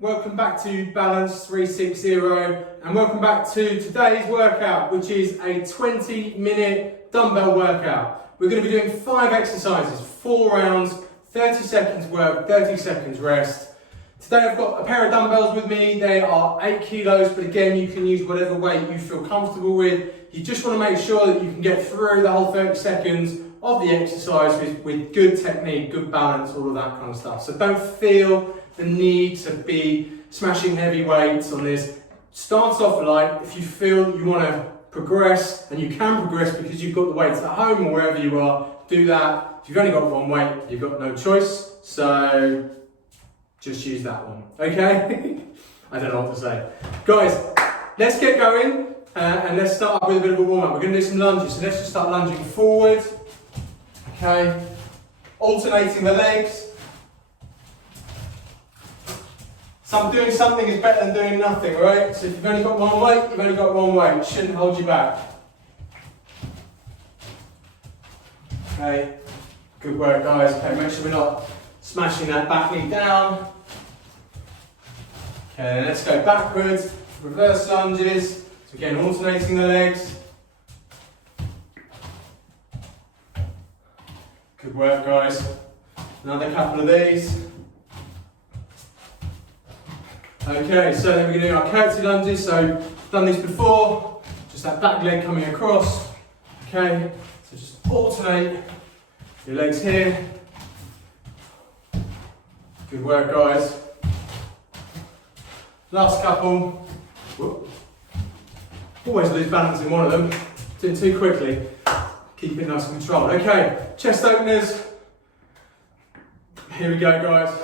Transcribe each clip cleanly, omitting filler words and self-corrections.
welcome back to BALANCE36ZERO and welcome back to today's workout, which is a 20-minute dumbbell workout. We're going to be doing 5 exercises, 4 rounds, 30 seconds work, 30 seconds rest. Today I've got a pair of dumbbells with me. They are 8 kilos, but again you can use whatever weight you feel comfortable with. You just want to make sure that you can get through the whole 30 seconds of the exercise with good technique, good balance, all of that kind of stuff. So don't feel the need to be smashing heavy weights on this. Start off light. If you feel you want to progress, and you can progress because you've got the weights at home or wherever you are, do that. If you've only got one weight, you've got no choice, so just use that one, okay? I don't know what to say. Guys, let's get going and let's start with a bit of a warm-up. We're going to do some lunges, so let's just start lunging forward, okay? Alternating the legs. Doing something is better than doing nothing, right? So if you've only got one weight, you've only got one weight. It shouldn't hold you back. Okay, good work, guys. Okay, make sure we're not smashing that back knee down. Okay, let's go backwards, reverse lunges. So again, alternating the legs. Good work, guys. Another couple of these. Okay, so then we're going to do our curtsy lunges. So, done these before, just that back leg coming across. Okay, so just alternate your legs here. Good work, guys. Last couple. Whoop. Always lose balance in one of them. Doing too quickly. Keep it nice and controlled. Okay, chest openers. Here we go, guys.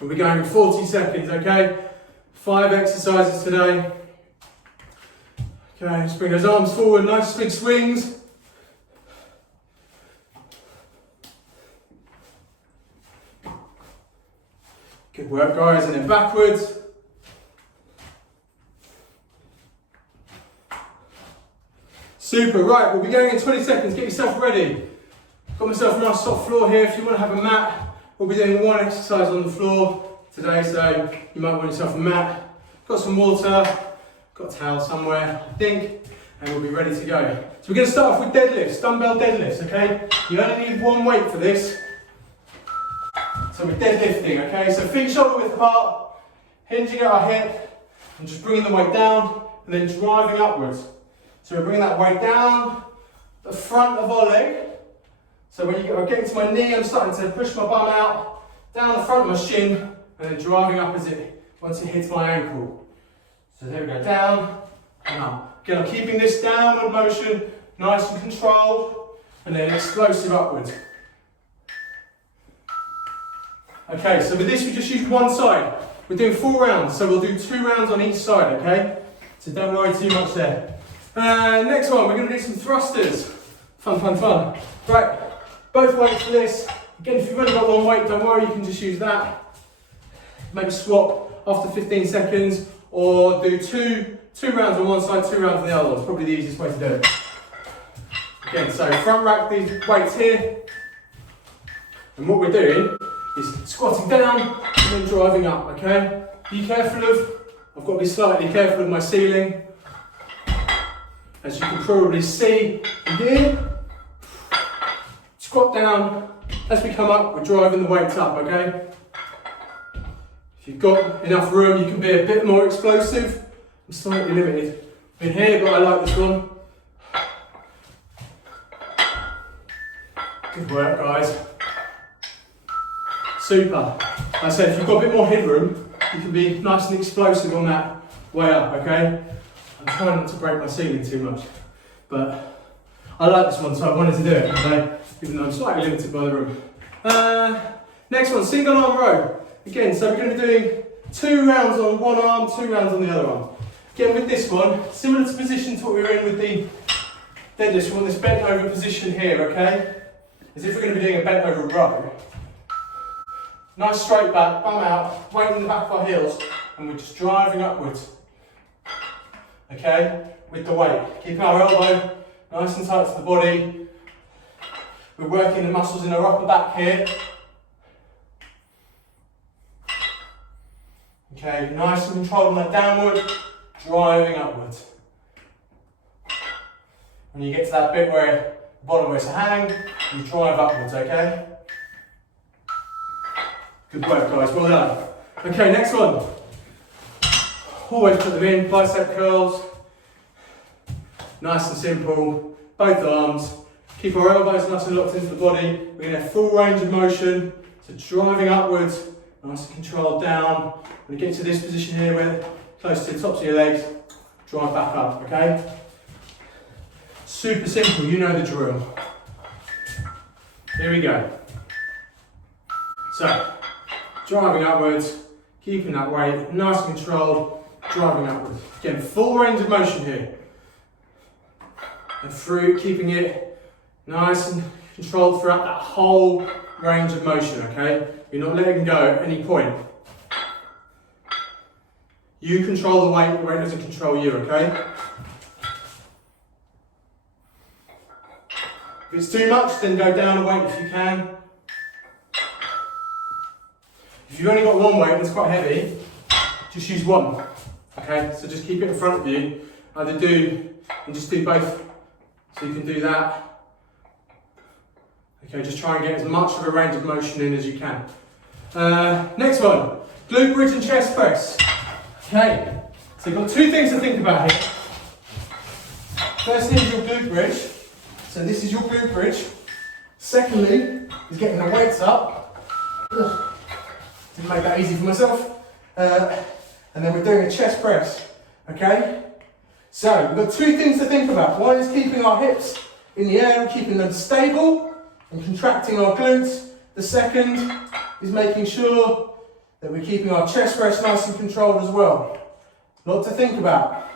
We'll be going 40 seconds, okay? 5 exercises today. Okay, just bring those arms forward, nice big swings. Good work, guys, and then backwards. Super, right, we'll be going in 20 seconds. Get yourself ready. Got myself a nice soft floor here. If you want to have a mat, we'll be doing 1 exercise on the floor today, so you might want yourself a mat. Got some water, got a towel somewhere, I think, and we'll be ready to go. So we're going to start off with deadlifts, dumbbell deadlifts, okay? You only need 1 weight for this. So we're deadlifting, okay? So feet shoulder width apart, hinging at our hip, and just bringing the weight down, and then driving upwards. So we're bringing that weight down the front of our leg. So when I'm getting to my knee, I'm starting to push my bum out, down the front of my shin, and then driving up once it hits my ankle. So there we go, down and up. Again, I'm keeping this downward motion nice and controlled, and then explosive upwards. Okay, so with this we just use one side. We're doing 4 rounds, so we'll do 2 rounds on each side, okay? So don't worry too much there. Next one, we're going to do some thrusters. Fun, fun, fun. Right. Both weights for this. Again, if you've only got 1 weight, don't worry, you can just use that. Maybe swap after 15 seconds, or do two rounds on one side, 2 rounds on the other. It's probably the easiest way to do it. Again, so front rack these weights here, and what we're doing is squatting down and then driving up, okay? Be careful I've got to be slightly careful of my ceiling. As you can probably see here. Squat down, as we come up, we're driving the weights up, okay? If you've got enough room, you can be a bit more explosive. I'm slightly limited in here, but I like this one. Good work, guys. Super. Like I said, if you've got a bit more headroom, you can be nice and explosive on that way up, okay? I'm trying not to break my ceiling too much, but I like this one, so I wanted to do it, okay? Even though I'm slightly limited by the room. Next one, single arm row. Again, so we're going to be doing 2 rounds on one arm, 2 rounds on the other arm. Again, with this one, similar to position to what we were in with the deadlifts, we want this bent over position here, okay? As if we're going to be doing a bent over row. Nice straight back, bum out, weight in the back of our heels, and we're just driving upwards. Okay, with the weight. Keep our elbow nice and tight to the body. We're working the muscles in our upper back here. Okay, nice and controlled on that downward, driving upwards. When you get to that bit where the bottom where it's a hang, you drive upwards, okay? Good work, guys, well done. Okay, next one. Always put them in, bicep curls. Nice and simple, both arms. Keep our elbows nice and locked into the body. We're going to have full range of motion, so driving upwards, nice and controlled down. When you get to this position here, where close to the tops of your legs, drive back up, okay? Super simple, you know the drill. Here we go. So, driving upwards, keeping that weight, nice and controlled, driving upwards. Again, full range of motion here. And through, keeping it nice and controlled throughout that whole range of motion, okay? You're not letting go at any point. You control the weight doesn't control you, okay? If it's too much, then go down a weight if you can. If you've only got one weight and it's quite heavy, just use one, okay? So just keep it in front of you. Either do, and just do both. So you can do that. Okay, just try and get as much of a range of motion in as you can. Next one, glute bridge and chest press. Okay, so you've got two things to think about here. Firstly is your glute bridge. So this is your glute bridge. Secondly is getting the weights up. Didn't make that easy for myself. And then we're doing a chest press. Okay? So we've got two things to think about. One is keeping our hips in the air and keeping them stable and contracting our glutes. The second is making sure that we're keeping our chest press nice and controlled as well. A lot to think about.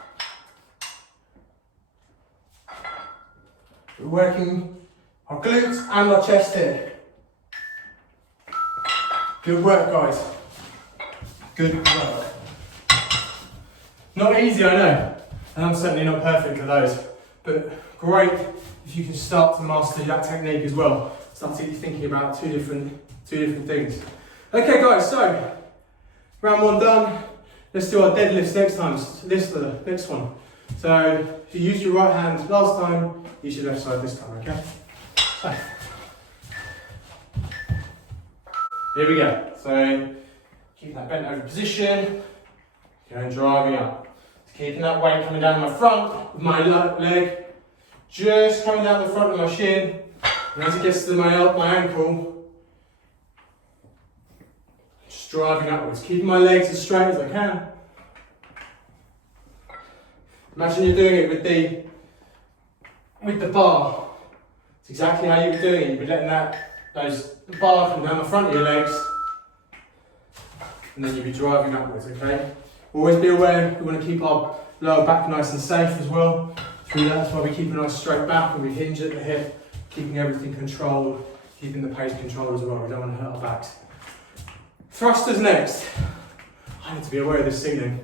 We're working our glutes and our chest here. Good work, guys. Good work. Not easy, I know, and I'm certainly not perfect at those, but great if you can start to master that technique as well. Start thinking about two different things. Okay, guys, so round one done. Let's do our deadlifts next time. This for the next one. So if you used your right hand last time, use your left side this time, okay? So, here we go. So keep that bent over position, going driving up. Keeping that weight coming down my front with my leg, just coming down the front of my shin, and as it gets to my ankle, just driving upwards, keeping my legs as straight as I can. Imagine you're doing it with the bar. It's exactly how you'd be doing it. You'd be letting the bar come down the front of your legs, and then you'd be driving upwards, okay? Always be aware, we want to keep our lower back nice and safe as well. Through that, that's why we keep a nice straight back and we hinge at the hip, keeping everything controlled, keeping the pace controlled as well. We don't want to hurt our backs. Thrusters next. I need to be aware of this ceiling.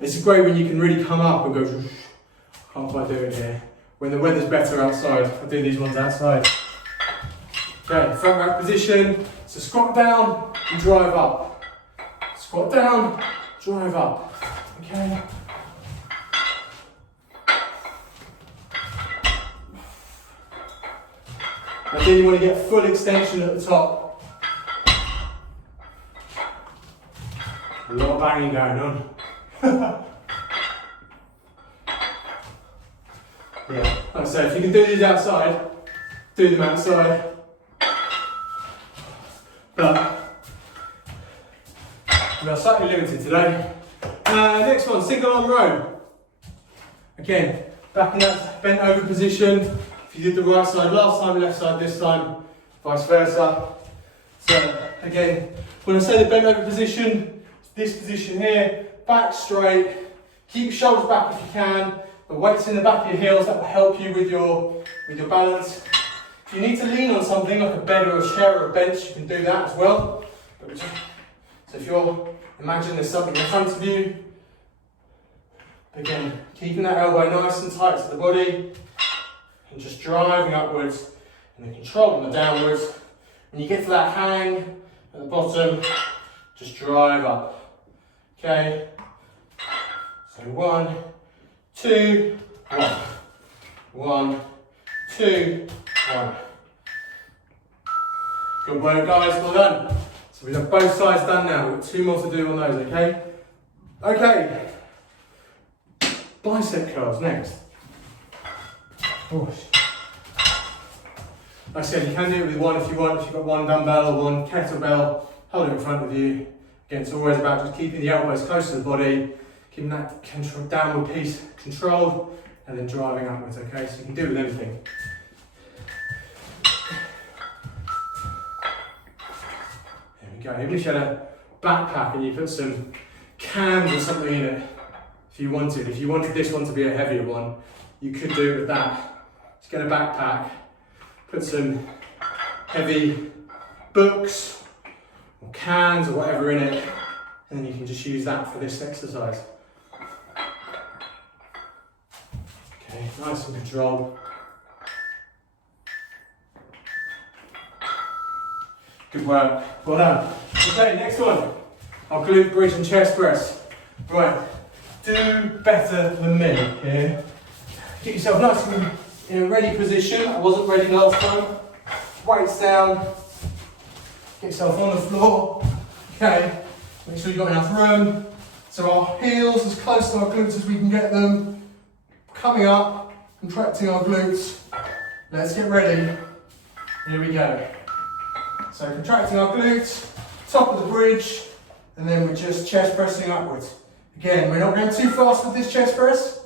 It's great when you can really come up and go, can't quite do it here. When the weather's better outside, I do these ones outside. Okay, front rack position. So squat down and drive up. Squat down, drive up. Okay. And then you want to get full extension at the top. A lot of banging going on. Yeah, like I say, if you can do these outside, do them outside. But we are slightly limited today. Next one, single arm row. Again, back in that bent over position. If you did the right side last time, left side this time, vice versa. So again, when I say the bent over position, it's this position here, back straight. Keep your shoulders back if you can. The weight's in the back of your heels, that will help you with your balance. If you need to lean on something like a bed or a chair or a bench, you can do that as well. So if you're, imagine there's something in front of you. Again, keeping that elbow nice and tight to the body and just driving upwards and then controlling the downwards. When you get to that hang at the bottom, just drive up. Okay, so 1, 2, 1. 1, 2, 1. Good work, guys, well done. So we've got both sides done now. We've got 2 more to do on those, okay? Okay. Bicep curls next. Like I said, you can do it with one if you want. If you've got one dumbbell or one kettlebell, hold it in front of you. Again, it's always about just keeping the elbows close to the body, keeping that downward piece controlled, and then driving upwards, okay? So you can do it with anything. There we go. Even if you had a backpack and you put some cans or something in it, if you wanted this one to be a heavier one, you could do it with that. Just get a backpack, put some heavy books or cans or whatever in it, and then you can just use that for this exercise. Okay, nice and controlled. Good work, well done. Okay, next one, our glute bridge and chest press. Right, do better than me here. Get yourself nice and in a ready position. I wasn't ready last time. Weights down. Get yourself on the floor. Okay, make sure you've got enough room. So our heels as close to our glutes as we can get them. Coming up, contracting our glutes. Let's get ready. Here we go. So contracting our glutes, top of the bridge, and then we're just chest pressing upwards. Again, we're not going too fast with this chest press.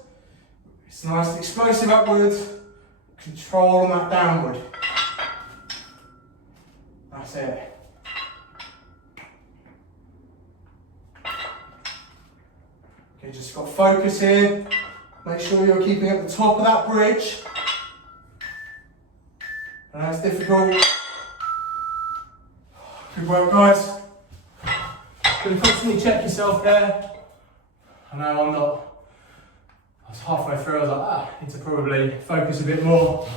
It's nice, explosive upwards, control on that downward. That's it. Okay, just got focus here. Make sure you're keeping at the top of that bridge. I know it's difficult. Good work, guys. You're going to constantly check yourself there. I know I'm not. I was halfway through, I was like, I need to probably focus a bit more.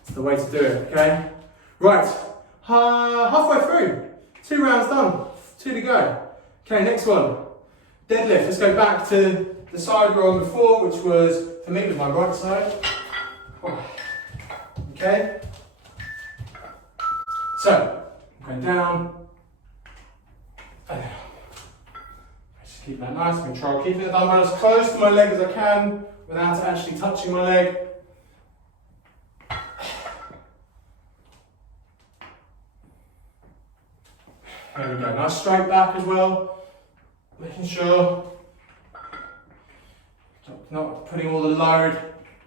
It's the way to do it, okay? Right, halfway through. 2 rounds done, 2 to go. Okay, next one. Deadlift. Let's go back to the side we're on before, which was, for me, was my right side. Okay? So, going down, and down. Just keep that nice and control. Keeping the dumbbell as close to my leg as I can without it actually touching my leg. There we go. Nice straight back as well. Making sure not putting all the load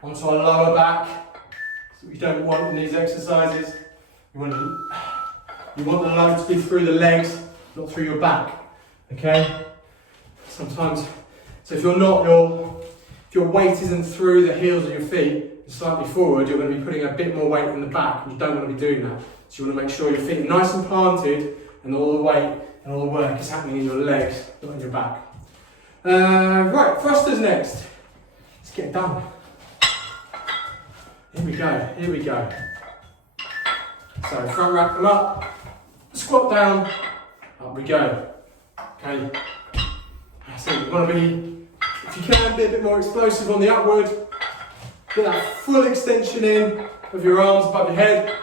onto our lower back. That's what you don't want in these exercises. You want the load to be through the legs, not through your back. Okay? Sometimes, so if your weight isn't through the heels of your feet, slightly forward, you're going to be putting a bit more weight in the back, and you don't want to be doing that. So you want to make sure your feet are nice and planted, and all the weight and all the work is happening in your legs, not in your back. Right, thrusters next. Let's get it done. Here we go. So front rack them up, squat down, up we go. Okay. So you want to be, if you can, be a bit more explosive on the upward. Get that full extension in of your arms above your head.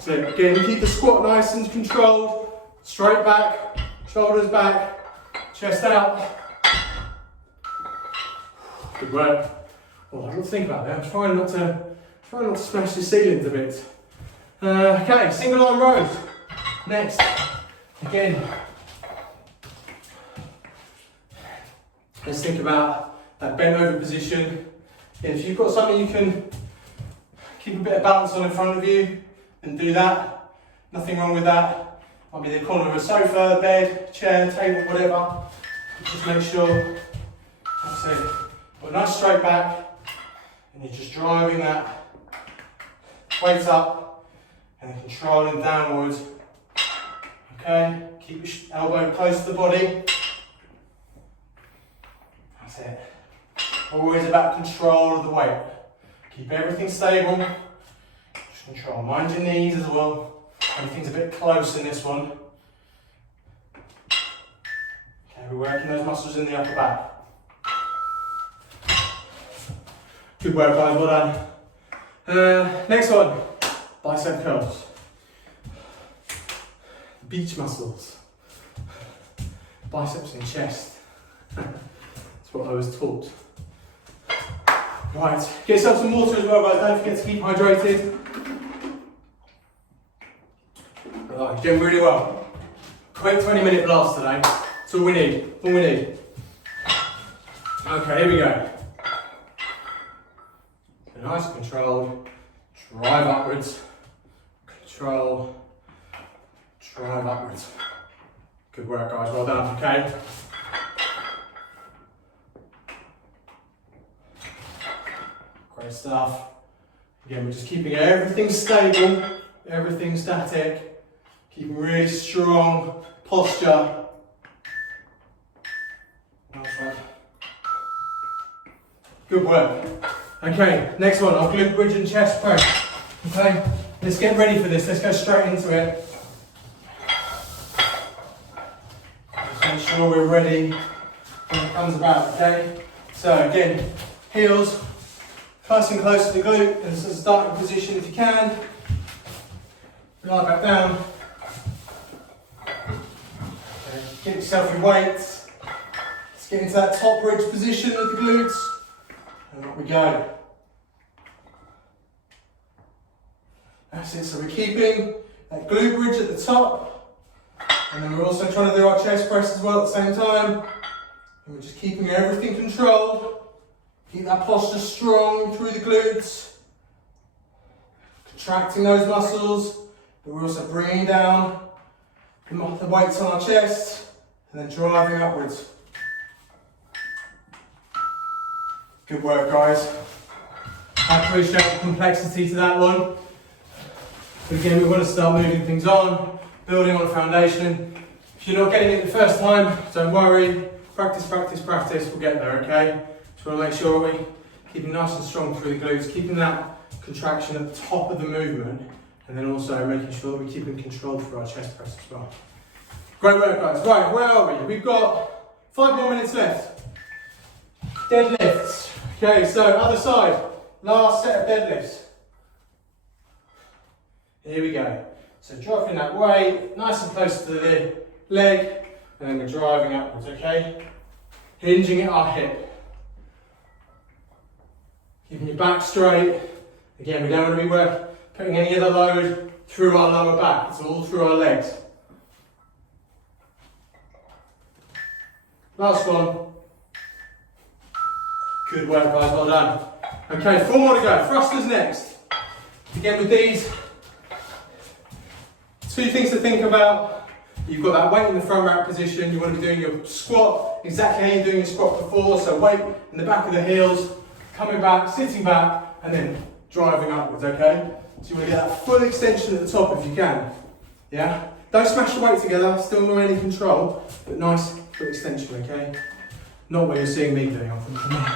So again, keep the squat nice and controlled. Straight back, shoulders back, chest out. Good work. Oh, I don't think about that. I'm trying not to smash the ceilings a bit. Okay, single arm rows. Next. Again. Let's think about that bent over position. If you've got something you can keep a bit of balance on in front of you, then do that. Nothing wrong with that. Might be the corner of a sofa, bed, chair, table, whatever. Just make sure, that's it. Got a nice straight back, and you're just driving that weight up and then controlling downwards. Okay, keep your elbow close to the body. That's it. Always about control of the weight. Keep everything stable. Just control, mind your knees as well. Everything's a bit close in this one. Okay, we're working those muscles in the upper back. Good work, guys, well done. Next one, bicep curls. Beach muscles. Biceps and chest. That's what I was taught. Right, get yourself some water as well, guys. Don't forget to keep hydrated. Right, doing really well. Quick 20-minute blast today. That's all we need. All we need. Okay, here we go. Nice controlled. Drive upwards. Control. Drive upwards. Good work, guys. Well done. Okay. Great stuff. Again, we're just keeping everything stable, everything static, keeping really strong posture. Right. Good work. Okay, next one, our glute bridge and chest press. Okay, let's get ready for this. Let's go straight into it. Just make sure we're ready when it comes about, okay? So again, heels close and close to the glute, and so starting position if you can. Lie back down. Okay, get yourself your weights. Let's get into that top bridge position with the glutes. And up we go. That's it, so we're keeping that glute bridge at the top, and then we're also trying to do our chest press as well at the same time. And we're just keeping everything controlled. Keep that posture strong through the glutes. Contracting those muscles, but we're also bringing down the weights on our chest, and then driving upwards. Good work, guys. I appreciate the complexity to that one. But again, we want to start moving things on, building on a foundation. If you're not getting it the first time, don't worry. Practice, practice, practice. We'll get there, okay? Just want to make sure we're keeping nice and strong through the glutes, keeping that contraction at the top of the movement, and then also making sure that we keep in control through our chest press as well. Great work, guys. Right, where are we? We've got 5 more minutes left. Deadlifts. Okay, so other side. Last set of deadlifts. Here we go. So dropping that weight, nice and close to the leg, and then we're driving upwards, okay? Hinging at our hip. Keeping your back straight. Again, we don't want to be putting any of the load through our lower back. It's all through our legs. Last one. Good work, guys, well done. Okay, 4 more to go. Thrusters next. Again, with these, 2 things to think about. You've got that weight in the front rack position. You want to be doing your squat exactly how you're doing your squat before. So weight in the back of the heels, coming back, sitting back, and then driving upwards, okay? So you want to get that full extension at the top if you can. Yeah? Don't smash the weight together, still not any control, but nice full extension, okay? Not what you're seeing me doing, unfortunately.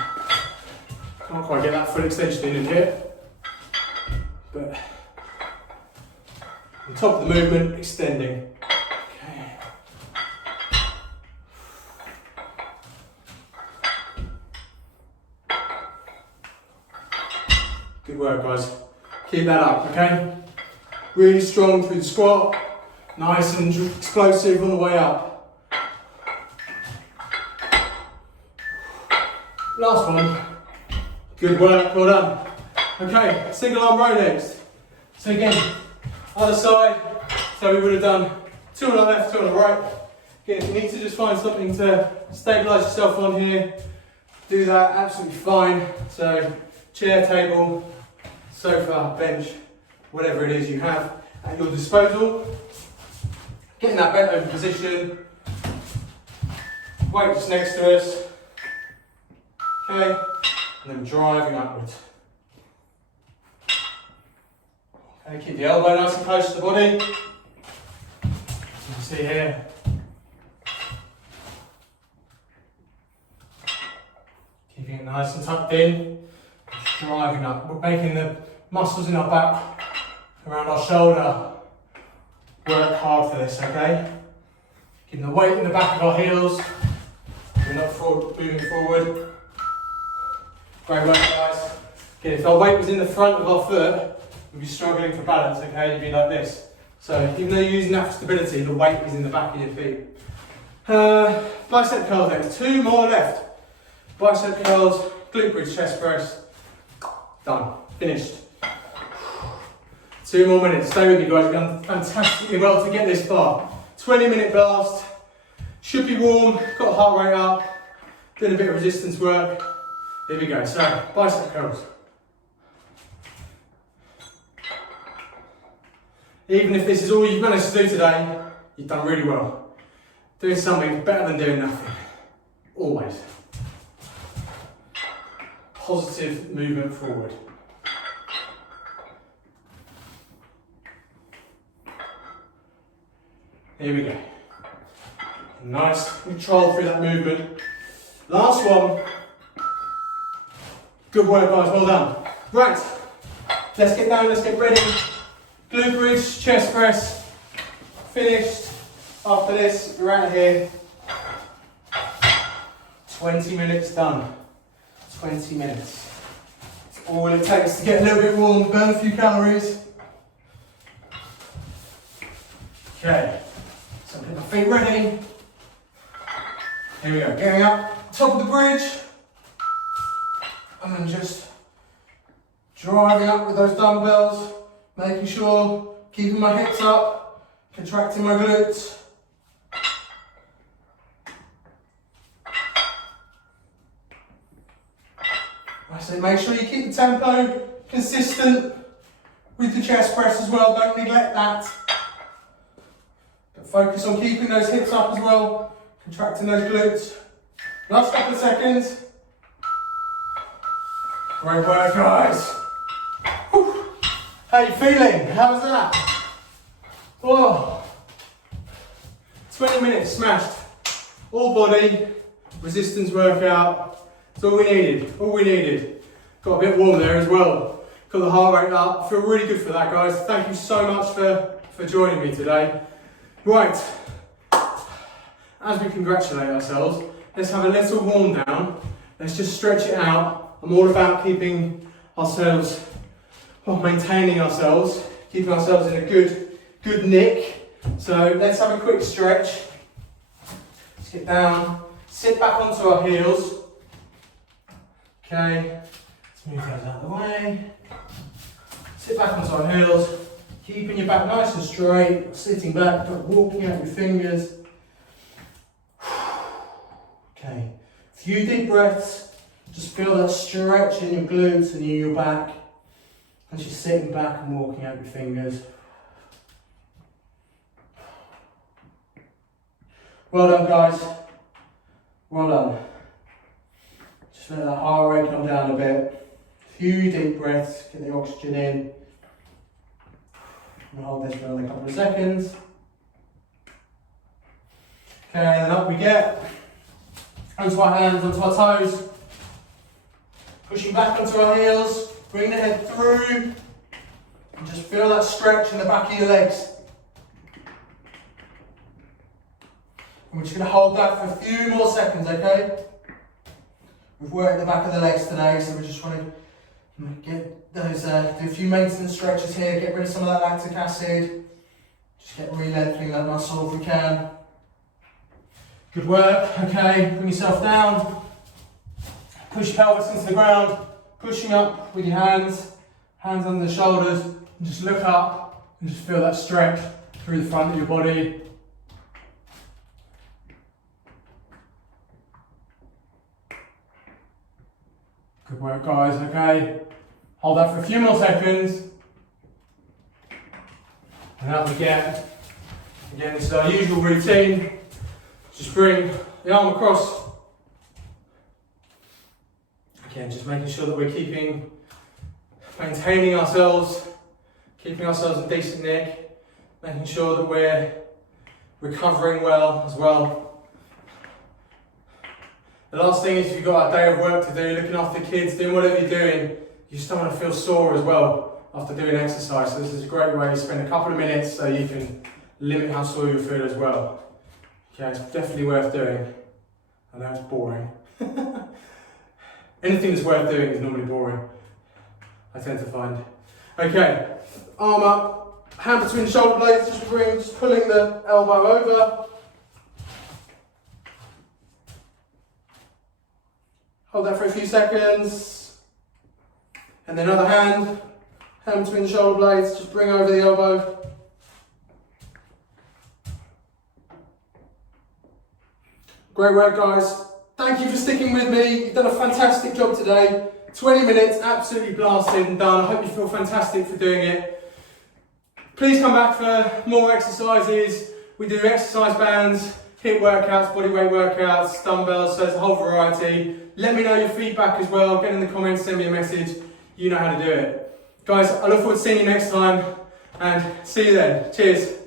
Can't quite get that full extension in here. But on top of the movement, extending. Okay. Good work, guys. Keep that up, okay? Really strong through the squat. Nice and explosive on the way up. Last one. Good work, well done. Okay, single arm row next. So again, other side. So we would have done 2 on the left, 2 on the right. Again, if you need to just find something to stabilise yourself on here, do that, absolutely fine. So chair, table, sofa, bench, whatever it is you have at your disposal. Getting that bent over position. Weight just next to us. Okay, and then driving upwards. Okay, keep the elbow nice and close to the body. As you can see here. Keeping it nice and tucked in. driving up. We're making the muscles in our back, around our shoulder, work hard for this, okay? Keeping the weight in the back of our heels, moving forward. Great work, guys. Okay, if our weight was in the front of our foot, we'd be struggling for balance, okay? You'd be like this. So even though you're using that for stability, the weight is in the back of your feet. Bicep curls next, 2 more left. Bicep curls, glute bridge, chest press. Done, finished. 2 more minutes, stay with me guys, you've done fantastically well to get this far. 20-minute blast, should be warm, got heart rate up, doing a bit of resistance work. Here we go, so bicep curls. Even if this is all you've managed to do today, you've done really well. Doing something better than doing nothing, always. Positive movement forward. Here we go. Nice control through that movement. Last one. Good work guys, well done. Right, let's get down, let's get ready. Glute bridge, chest press, finished. After this, we're out of here. 20 minutes done. 20 minutes. That's all it takes to get a little bit warm, burn a few calories. Okay, so get my feet ready. Here we go, getting up, top of the bridge. And then just driving up with those dumbbells, making sure, keeping my hips up, contracting my glutes. I say make sure you keep the tempo consistent with the chest press as well, don't neglect that. But focus on keeping those hips up as well, contracting those glutes. Last couple of seconds. Great work guys. Whew. How are you feeling? How was that? Oh. 20 minutes smashed. All body, resistance workout. That's all we needed, all we needed. Got a bit warm there as well. Got the heart rate up. Feel really good for that guys. Thank you so much for joining me today. Right, as we congratulate ourselves, let's have a little warm down. Let's just stretch it out. I'm all about keeping ourselves, maintaining ourselves, keeping ourselves in a good nick. So let's have a quick stretch. Let's get down, sit back onto our heels. Okay, let's move those out of the way. Sit back onto our heels, keeping your back nice and straight, sitting back, but walking out your fingers. Okay, a few deep breaths. Just feel that stretch in your glutes and in your back. And just sitting back and walking out your fingers. Well done guys. Well done. Just let that heart rate come down a bit. A few deep breaths, get the oxygen in. And hold this for another couple of seconds. Okay, then up we get. Onto our hands, onto our toes. Pushing back onto our heels, bring the head through, and just feel that stretch in the back of your legs. And we're just going to hold that for a few more seconds, okay? We've worked the back of the legs today, so we just want to get those, do a few maintenance stretches here, get rid of some of that lactic acid, just get re-lengthening that muscle if we can. Good work, okay, bring yourself down. Push your pelvis into the ground, pushing up with your hands under the shoulders, and just look up and just feel that stretch through the front of your body. Good work guys, okay. Hold that for a few more seconds. And up we get. Again, this is our usual routine. Just bring the arm across. Again, just making sure that we're maintaining ourselves, keeping ourselves in decent nick, making sure that we're recovering well as well. The last thing is if you've got a day of work to do, looking after kids, doing whatever you're doing, you just don't want to feel sore as well after doing exercise. So this is a great way to spend a couple of minutes so you can limit how sore you feel as well. Okay, it's definitely worth doing. I know it's boring. Anything that's worth doing is normally boring, I tend to find. Okay, arm up, hand between the shoulder blades, just pulling the elbow over. Hold that for a few seconds. And then other hand between the shoulder blades, just bring over the elbow. Great work, guys. Thank you for sticking with me. You've done a fantastic job today. 20 minutes, absolutely blasted and done. I hope you feel fantastic for doing it. Please come back for more exercises. We do exercise bands, HIIT workouts, bodyweight workouts, dumbbells, so there's a whole variety. Let me know your feedback as well. Get in the comments, send me a message. You know how to do it. Guys, I look forward to seeing you next time and see you then. Cheers.